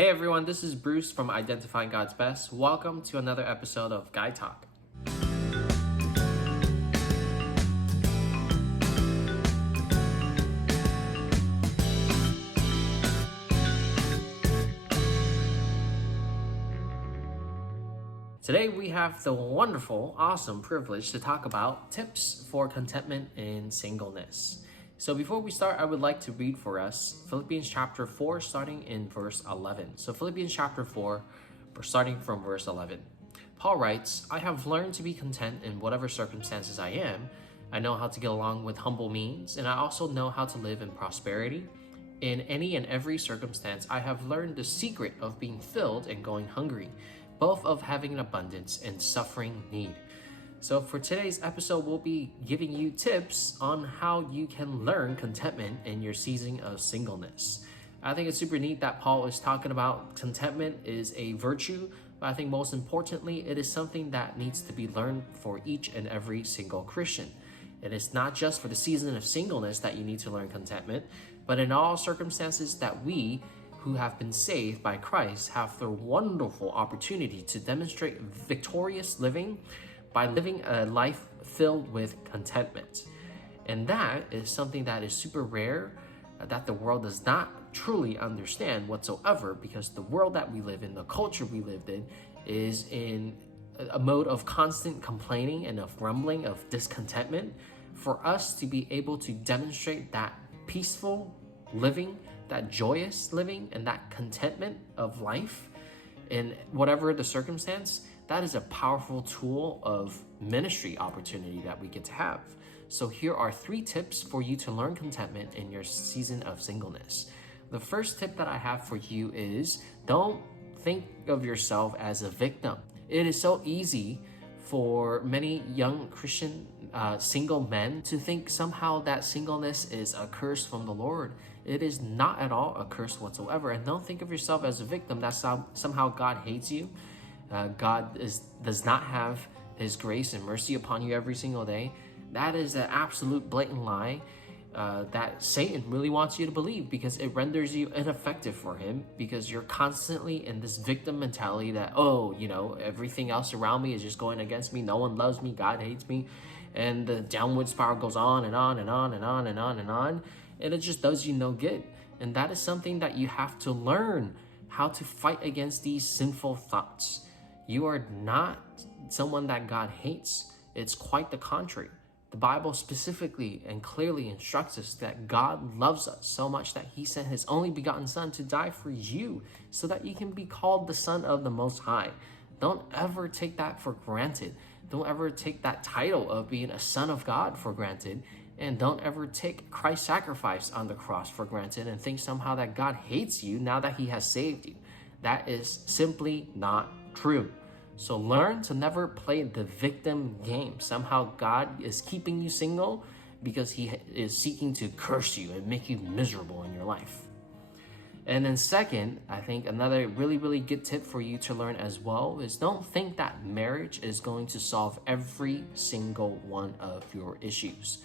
Hey everyone, this is Bruce from Identifying God's Best. Welcome to another episode of Guy Talk. Today we have the wonderful, awesome privilege to talk about tips for contentment in singleness. So before we start, I would like to read for us Philippians chapter 4, starting in verse 11. So Philippians chapter 4, starting from verse 11. Paul writes, I have learned to be content in whatever circumstances I am. I know how to get along with humble means, and I also know how to live in prosperity. In any and every circumstance, I have learned the secret of being filled and going hungry, both of having an abundance and suffering need. So for today's episode, we'll be giving you tips on how you can learn contentment in your season of singleness. I think it's super neat that Paul is talking about contentment is a virtue, but I think most importantly, it is something that needs to be learned for each and every single Christian. It is not just for the season of singleness that you need to learn contentment, but in all circumstances that we who have been saved by Christ have the wonderful opportunity to demonstrate victorious living by living a life filled with contentment. And that is something that is super rare, that the world does not truly understand whatsoever, because the world that we live in, the culture we lived in, is in a mode of constant complaining and of grumbling, of discontentment. For us to be able to demonstrate that peaceful living, that joyous living, and that contentment of life in whatever the circumstance, that is a powerful tool of ministry opportunity that we get to have. So here are 3 tips for you to learn contentment in your season of singleness. The first tip that I have for you is don't think of yourself as a victim. It is so easy for many young Christian single men to think somehow that singleness is a curse from the Lord. It is not at all a curse whatsoever. And don't think of yourself as a victim. That's somehow God hates you. God does not have His grace and mercy upon you every single day. That is an absolute blatant lie that Satan really wants you to believe, because it renders you ineffective for him, because you're constantly in this victim mentality that, everything else around me is just going against me. No one loves me. God hates me. And the downward spiral goes on and on and on and on and on and on. And it just does you no good. And that is something that you have to learn how to fight against these sinful thoughts. You are not someone that God hates. It's quite the contrary. The Bible specifically and clearly instructs us that God loves us so much that He sent His only begotten Son to die for you so that you can be called the Son of the Most High. Don't ever take that for granted. Don't ever take that title of being a son of God for granted. And don't ever take Christ's sacrifice on the cross for granted and think somehow that God hates you now that He has saved you. That is simply not true. So learn to never play the victim game. Somehow God is keeping you single because He is seeking to curse you and make you miserable in your life. And then second, I think another really, really good tip for you to learn as well is don't think that marriage is going to solve every single one of your issues.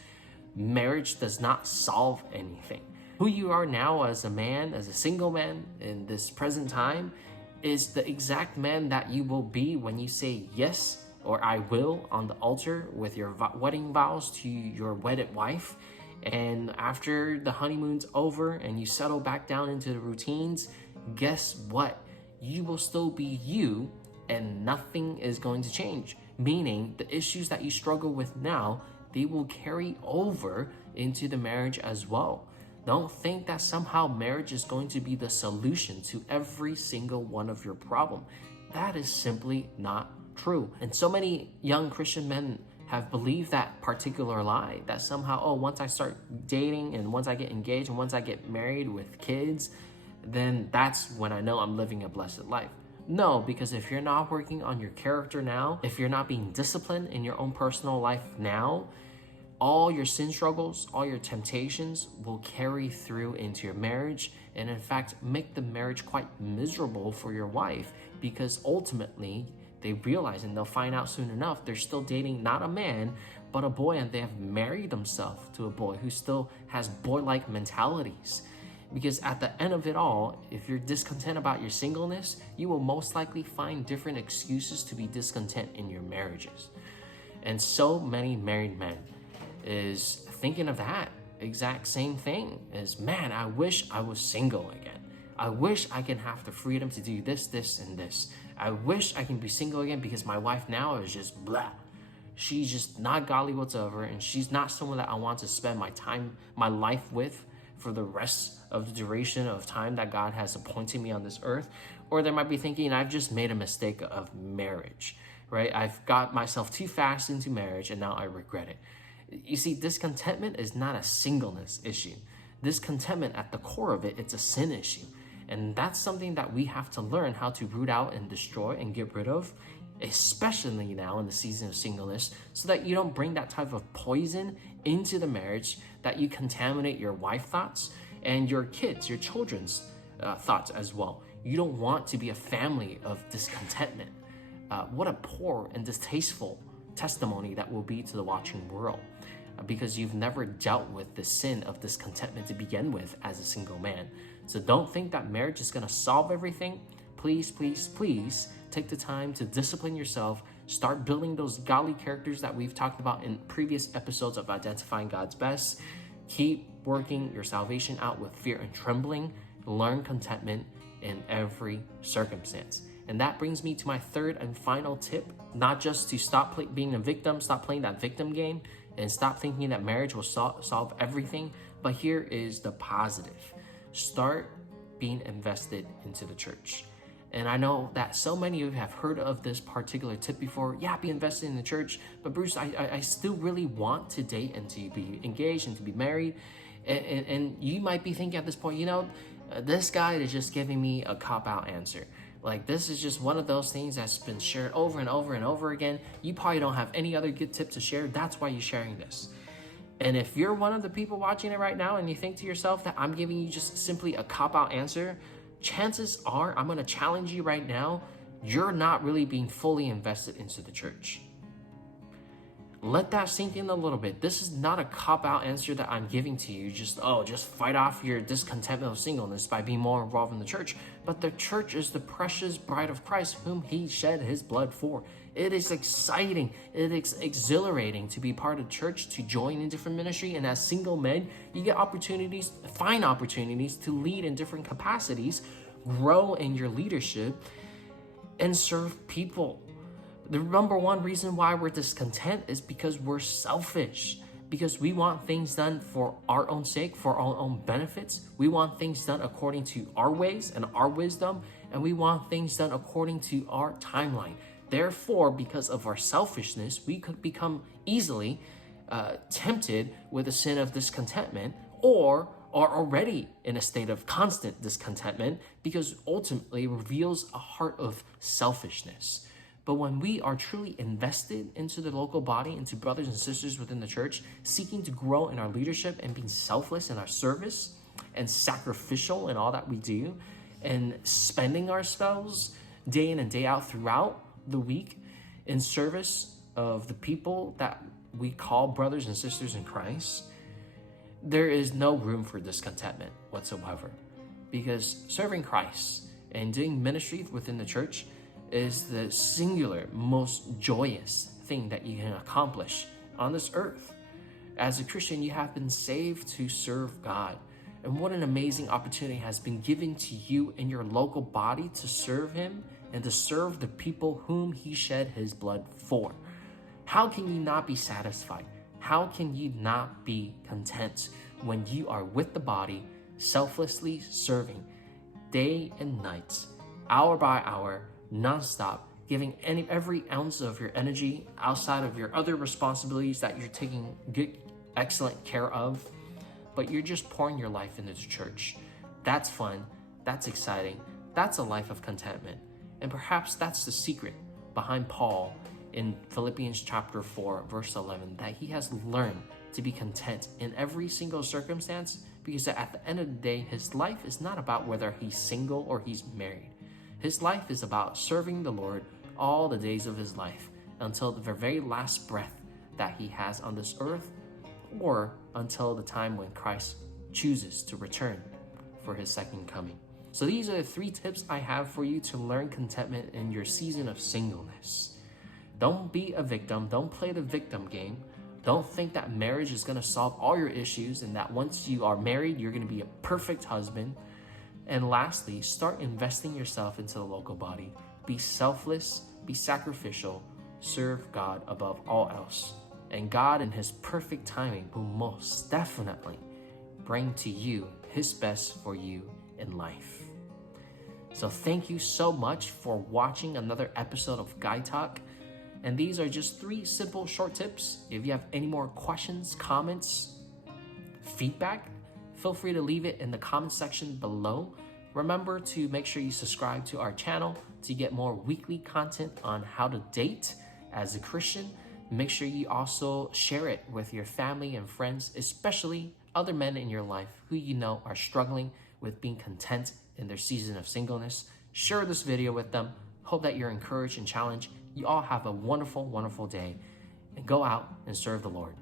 Marriage does not solve anything. Who you are now as a man, as a single man in this present time, is the exact man that you will be when you say yes or I will on the altar with your wedding vows to your wedded wife. And after the honeymoon's over and you settle back down into the routines, guess what? You will still be you and nothing is going to change. Meaning the issues that you struggle with now, they will carry over into the marriage as well. Don't think that somehow marriage is going to be the solution to every single one of your problems. That is simply not true. And so many young Christian men have believed that particular lie, that somehow, once I start dating and once I get engaged and once I get married with kids, then that's when I know I'm living a blessed life. No, because if you're not working on your character now, if you're not being disciplined in your own personal life now, all your sin struggles, all your temptations will carry through into your marriage, and in fact make the marriage quite miserable for your wife, because ultimately they realize, and they'll find out soon enough, they're still dating not a man but a boy, and they have married themselves to a boy who still has boy-like mentalities. Because at the end of it all, if you're discontent about your singleness, you will most likely find different excuses to be discontent in your marriages. And so many married men is thinking of that exact same thing as, man, I wish I was single again. I wish I can have the freedom to do this, this, and this. I wish I can be single again because my wife now is just blah. She's just not godly whatsoever, and she's not someone that I want to spend my life with for the rest of the duration of time that God has appointed me on this earth. Or they might be thinking, I've just made a mistake of marriage, right? I've got myself too fast into marriage and now I regret it. You see, discontentment is not a singleness issue. Discontentment at the core of it, it's a sin issue. And that's something that we have to learn how to root out and destroy and get rid of, especially now in the season of singleness, so that you don't bring that type of poison into the marriage, that you contaminate your wife thoughts and your kids, your children's thoughts as well. You don't want to be a family of discontentment. What a poor and distasteful testimony that will be to the watching world, because you've never dealt with the sin of discontentment to begin with as a single man. So don't think that marriage is going to solve everything. Please, please, please take the time to discipline yourself. Start building those godly characters that we've talked about in previous episodes of Identifying God's Best. Keep working your salvation out with fear and trembling. Learn contentment in every circumstance. And that brings me to my third and final tip, not just to stop being a victim, stop playing that victim game, and stop thinking that marriage will solve everything. But here is the positive. Start being invested into the church. And I know that so many of you have heard of this particular tip before. Yeah, be invested in the church. But Bruce, I still really want to date and to be engaged and to be married. And you might be thinking at this point, this guy is just giving me a cop-out answer. Like, this is just one of those things that's been shared over and over and over again. You probably don't have any other good tip to share. That's why you're sharing this. And if you're one of the people watching it right now and you think to yourself that I'm giving you just simply a cop-out answer, chances are, I'm going to challenge you right now, you're not really being fully invested into the church. Let that sink in a little bit. This is not a cop-out answer that I'm giving to you. Just fight off your discontentment of singleness by being more involved in the church. But the church is the precious bride of Christ whom he shed his blood for. It is exciting. It is exhilarating to be part of church, to join in different ministry. And as single men, you get find opportunities to lead in different capacities, grow in your leadership, and serve people. The number one reason why we're discontent is because we're selfish, because we want things done for our own sake, for our own benefits. We want things done according to our ways and our wisdom, and we want things done according to our timeline. Therefore, because of our selfishness, we could become easily tempted with a sin of discontentment, or are already in a state of constant discontentment, because ultimately it reveals a heart of selfishness. But when we are truly invested into the local body, into brothers and sisters within the church, seeking to grow in our leadership and being selfless in our service and sacrificial in all that we do, and spending ourselves day in and day out throughout the week in service of the people that we call brothers and sisters in Christ, there is no room for discontentment whatsoever. Because serving Christ and doing ministry within the church is the singular, most joyous thing that you can accomplish on this earth. As a Christian, you have been saved to serve God. And what an amazing opportunity has been given to you in your local body to serve him and to serve the people whom he shed his blood for. How can you not be satisfied? How can you not be content when you are with the body, selflessly serving day and night, hour by hour, nonstop, giving every ounce of your energy outside of your other responsibilities that you're taking good, excellent care of, but you're just pouring your life into the church? That's fun. That's exciting. That's a life of contentment. And perhaps that's the secret behind Paul in Philippians chapter 4, verse 11, that he has learned to be content in every single circumstance, because at the end of the day, his life is not about whether he's single or he's married. His life is about serving the Lord all the days of his life until the very last breath that he has on this earth, or until the time when Christ chooses to return for his second coming. So these are the 3 tips I have for you to learn contentment in your season of singleness. Don't be a victim. Don't play the victim game. Don't think that marriage is going to solve all your issues and that once you are married, you're going to be a perfect husband. And lastly, start investing yourself into the local body. Be selfless, be sacrificial, serve God above all else. And God, in his perfect timing, will most definitely bring to you his best for you in life. So thank you so much for watching another episode of Guy Talk. And these are just 3 simple short tips. If you have any more questions, comments, feedback, feel free to leave it in the comment section below. Remember to make sure you subscribe to our channel to get more weekly content on how to date as a Christian. Make sure you also share it with your family and friends, especially other men in your life who you know are struggling with being content in their season of singleness. Share this video with them. Hope that you're encouraged and challenged. You all have a wonderful, wonderful day, and go out and serve the Lord.